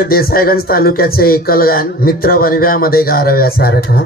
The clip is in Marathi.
हे देसाईगंज तालुक्याचे एकलगान मित्र बनव्यामध्ये गारव्यासारखा.